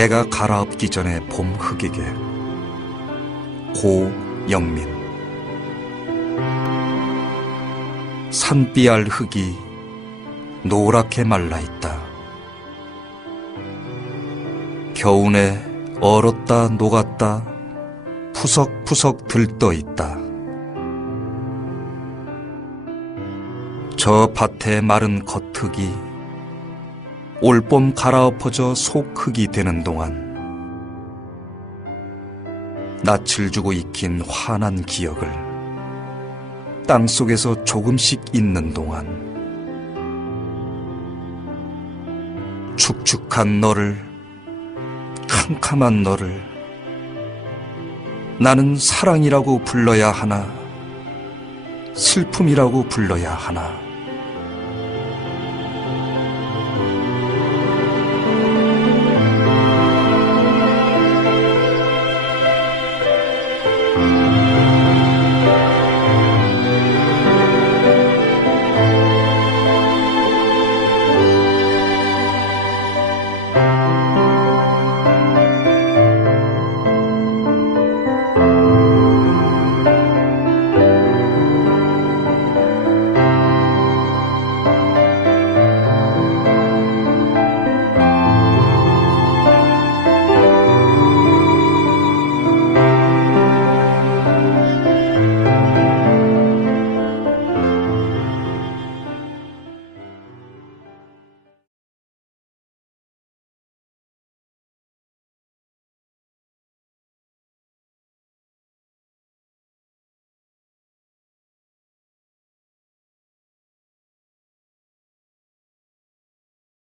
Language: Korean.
내가 갈아엎기 전에 봄 흙에게. 고영민. 산비알 흙이 노랗게 말라있다. 겨우내 얼었다 녹았다 푸석푸석 들떠있다. 저 밭의 마른 겉흙이 올봄 갈아엎어져 속흙이 되는 동안 낯을 주고 익힌 환한 기억을 땅속에서 조금씩 잊는 동안 축축한 너를, 캄캄한 너를 나는 사랑이라고 불러야 하나, 슬픔이라고 불러야 하나.